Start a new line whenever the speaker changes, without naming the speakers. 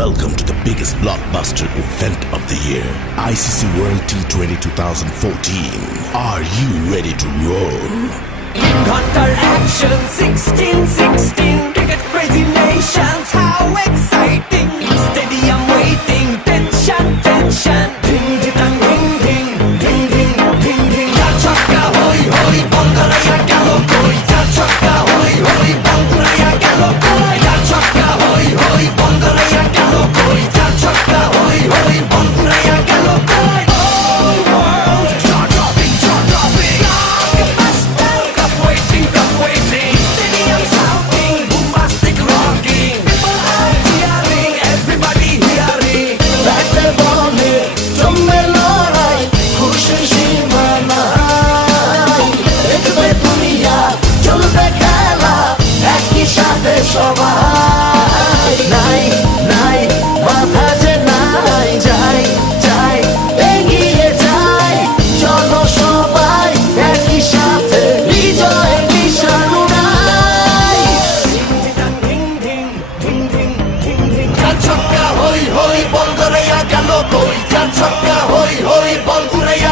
Welcome to the biggest blockbuster event of the year, ICC World T20 2014. Are you ready to roll?
Got our action 1616, cricket crazy nations. ছক্কা হই হই বল গড়াইয়া গেল কই? চার ছক্কা হই হই বল গুরাইয়া